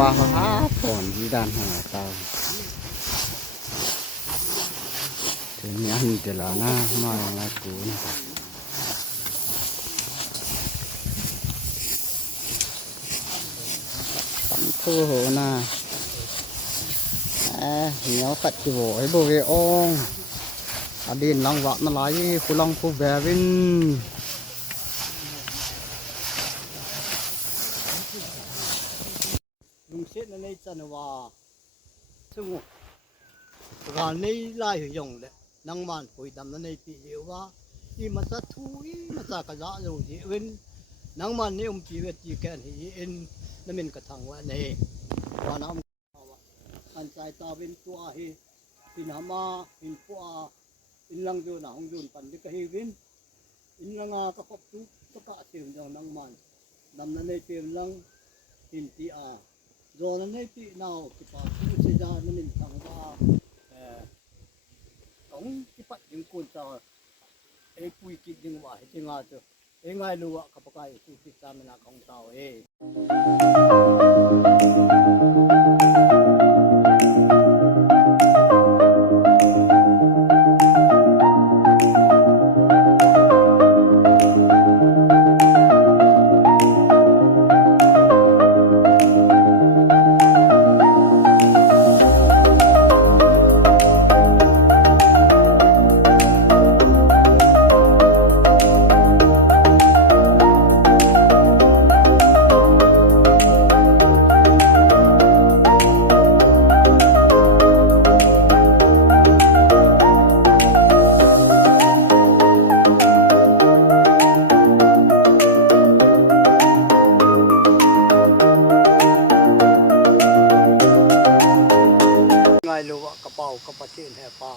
ปลาหาถอนที่ด้านหาเตาถึงนี้เดี๋ยวหน้ามาอย่างไรกูนะครับตั้งคู่หัวหน้าเหนียวกัดจิ๋วไอ้โบเวองอดีตลองวัดมาหลายคุณลองคู่แบบวินลุงเส้นในจันวาซึ่งการนี้ไล่ยงเลยนังมันคุยดำในปีเดียวว่าอีมาสัทุยมาสักระยะอยู่ที่อื่นนังมันนี่ปีเวทีแกนที่อื่นนั่นเป็นกระทั่งว่าเนี่ยว่าน้ำอันใจตาเป็นตัวเฮอินามาอินปัวอินลังโยนาของยุนปันดิกะเฮวินอินลังากระพบทุกตะกะเสียงจังนังมันดำในเตียงลังอินตีอาโดนในปีนาวที่ป่าผู้เสียดายนั่นเป็นทางว่าของที่ปัดยังควรจะปุยกิจยังว่าจริงอ่ะเจ้าง่ายรู้ว่ากับปกายสุขิจามินาของเรารู้ว่ากระเป๋ากระปะเชนแห่ป่า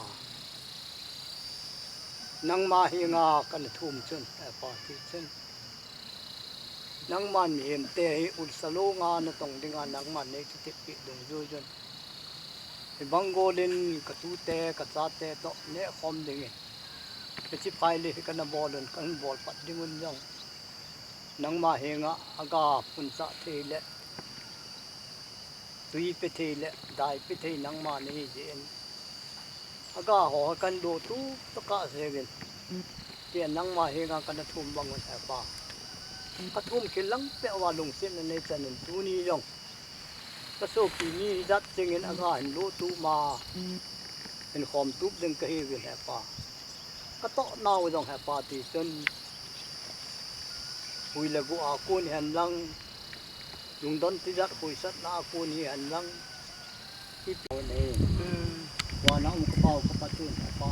นังมาเฮงากันทุ่มชนแห่ป่าที่ชนนังมันเห็นเตะอุสโลงานตรงดิ่งนังมันในที่ติดปิดดงจุจนบังโกลินกระตูเตะกระซาเตะโตเนะคอมดิ่งไปชิพายเลยกันบอลกันบอลปัดดิ่งมันยังนังมาเฮงาอากาพุนสะเทเลตุยไปเทเลได้ไปเทนังมานี่เจนอากาหอกันโดตุตะกะเซเวนเตียนนังมาเฮงากันทุ่มบังวันแห่ป่ากระทุ่มขึ้นลังเปว่าลงเส้นในจันทร์ตูนี้ยองกระโซปีนี้จัดจึงเห็นอากาศโลตุมาเป็นคอมตุบดึงกระเฮเวนแห่ป่ากระโตนาวดองแห่ป่าที่จนหุยละกูอากูนเห็นลังลุงดอนที่จัดคุยสัตว์นาคูนี่อันลังที่ตัวนี้ว่าน้ำกระเป๋ากระปัดจุนป้า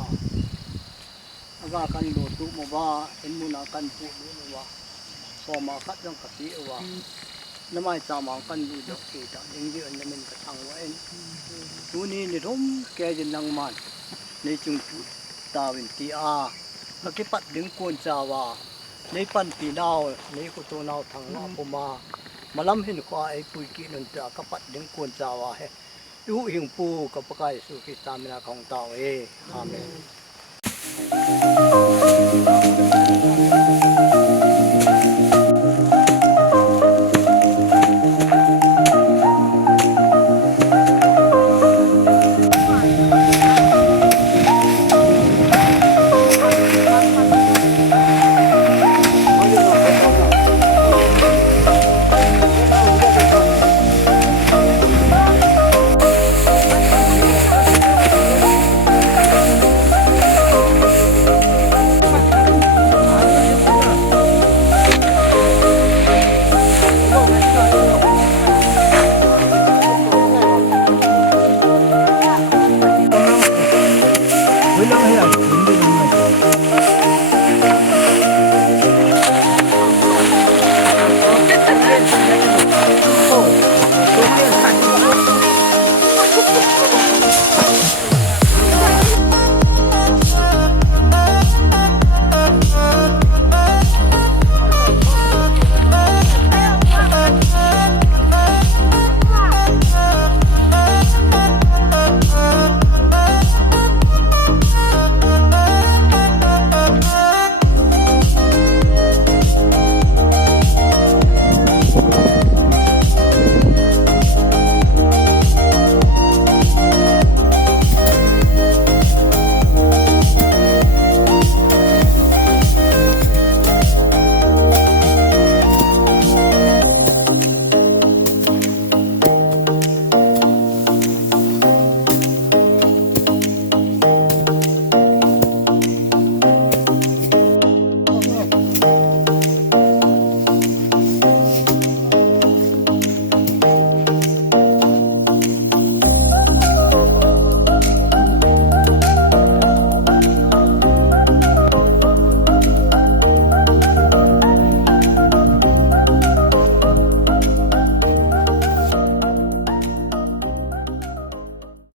อากากันโดดตุมาว่าเห็นมุนากันพูดนี่ว่าพอมาคัดยังกะทิว่าน้ำไม่จามากันดูดอกกีตายังเยอะนั่นมันกระทั่งว่าตัวนี้นี่ทุ่มแกจะนั่งมันในจุงจุตาวินตีอาแล้วก็ปัดดึงโกนจาวาในปันปีนาวในกุโตนาวทางนาปมามาล้ำเห็นควายปุยกินนจะกระปัดดึงกวนจาวาเฮยูหิงปูกับปกายสุขิตามินาของเตาอาเมน